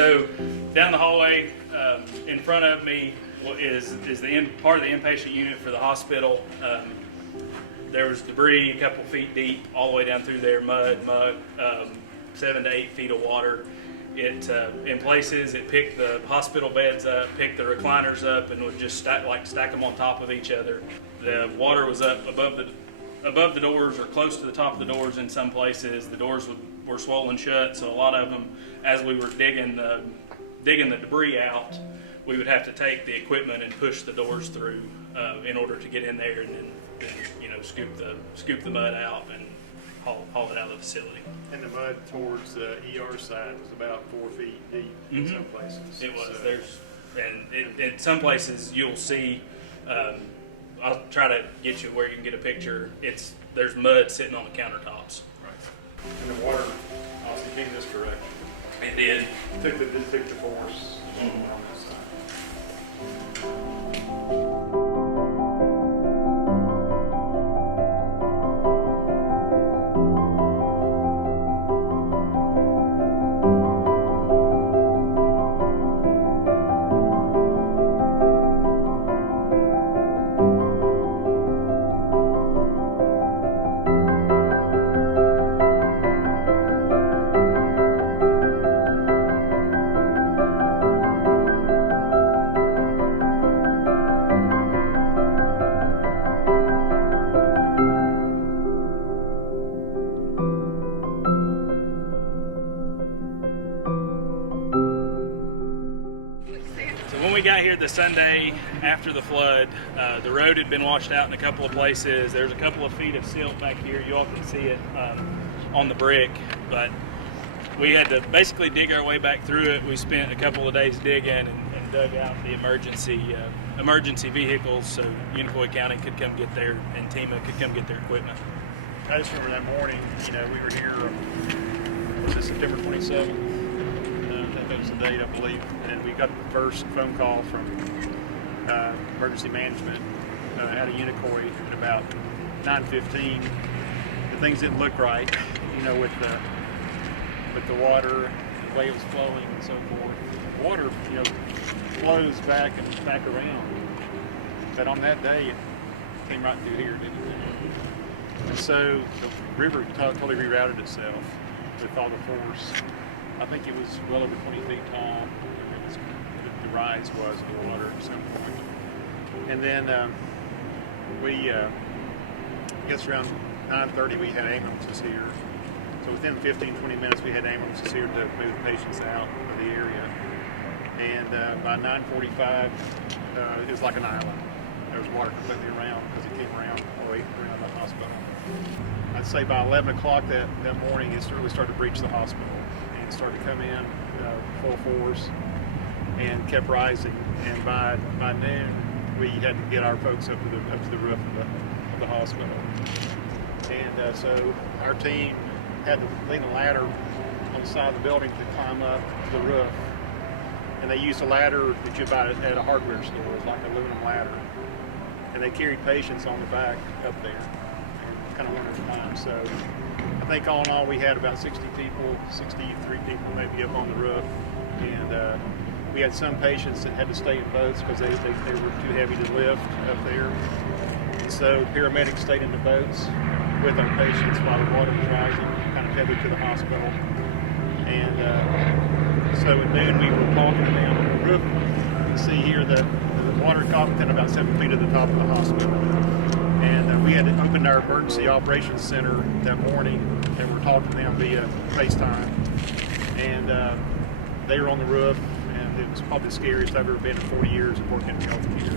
So down the hallway in front of me is the part of the inpatient unit for the hospital. There was debris a couple feet deep all the way down through there, mud, 7 to 8 feet of water. It in places it picked the hospital beds up, picked the recliners up, and would just stack them on top of each other. The water was up above the doors or close to the top of the doors in some places. The doors were swollen shut, so a lot of them, as we were digging the debris out, we would have to take the equipment and push the doors through in order to get in there, and then scoop the mud out and haul it out of the facility. And the mud towards the ER side was about 4 feet deep in some places. It was. In some places you'll see. I'll try to get you where you can get a picture. There's mud sitting on the countertops. Right. And the water obviously came this direction. It did. Took the force on this side. When we got here the Sunday after the flood, the road had been washed out in a couple of places. There's a couple of feet of silt back here. You all can see it on the brick, but we had to basically dig our way back through it. We spent a couple of days digging and dug out the emergency vehicles so Unicoi County could come get there and TEMA could come get their equipment. I just remember that morning, we were here, was it September 27th? That was the date, I believe. And we got the first phone call from emergency management out of Unicoi at about 9:15. Things didn't look right, with the water, the way it was flowing and so forth. The water, flows back and back around. But on that day, it came right through here, didn't it? And so the river totally rerouted itself with all the force. I think it was well over 20 feet tall. The rise was of the water at some point. And then I guess around 9:30 we had ambulances here. So within 15-20 minutes we had ambulances here to move the patients out of the area. And by 9:45 it was like an island. There was water completely around because it came around all the way around the hospital. I'd say by 11 o'clock that morning it really started to breach the hospital. Started to come in full force and kept rising, and by noon we had to get our folks up to the roof of the hospital. And so our team had to lean a ladder on the side of the building to climb up to the roof, and they used a ladder that you buy at a hardware store. It's like an aluminum ladder, and they carried patients on the back up there, kind of one at a time. So I think all in all we had about 63 people maybe up on the roof, and we had some patients that had to stay in boats because they were too heavy to lift up there. And so paramedics stayed in the boats with our patients while the water was rising, kind of headed to the hospital. And so at noon we were walking down on the roof. You can see here that the water got within about 7 feet of the top of the hospital. And we had opened our emergency operations center that morning, and we're talking to them via FaceTime. And they were on the roof, and it was probably the scariest I've ever been in 40 years of working in healthcare.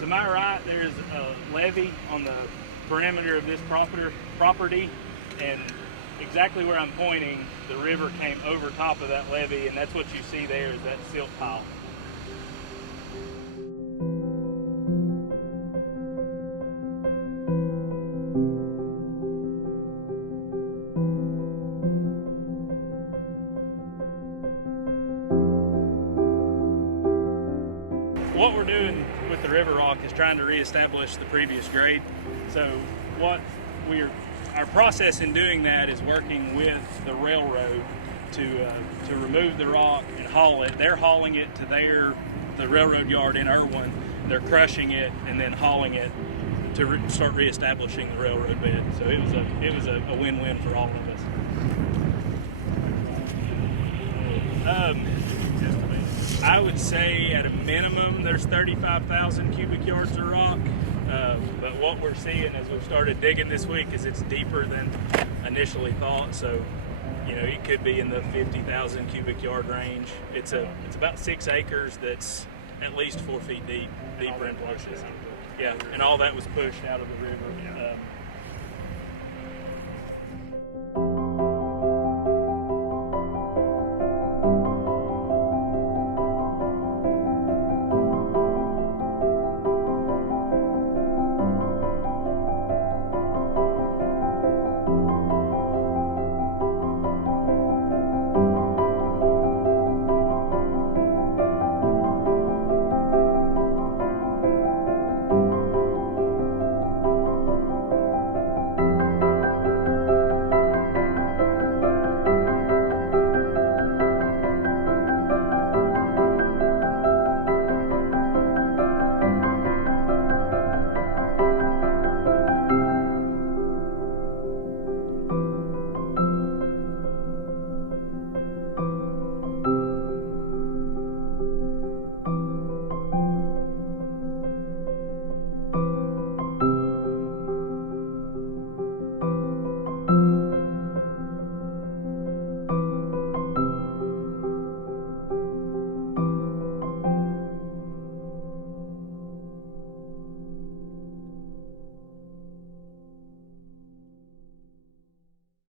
To my right, there's a levee on the perimeter of this property, and exactly where I'm pointing, the river came over top of that levee, and that's what you see there is that silt pile. what we're doing with the river rock is trying to reestablish the previous grade. So our process in doing that is working with the railroad to remove the rock and haul it. They're hauling it to the railroad yard in Irwin. They're crushing it and then hauling it to start reestablishing the railroad bed. So it was a win-win for all of us. I would say at a minimum there's 35,000 cubic yards of rock. But what we're seeing as we've started digging this week is it's deeper than initially thought. So, it could be in the 50,000 cubic yard range. It's about 6 acres that's at least 4 feet deep, deeper in places. Yeah, and all that was pushed out of the river.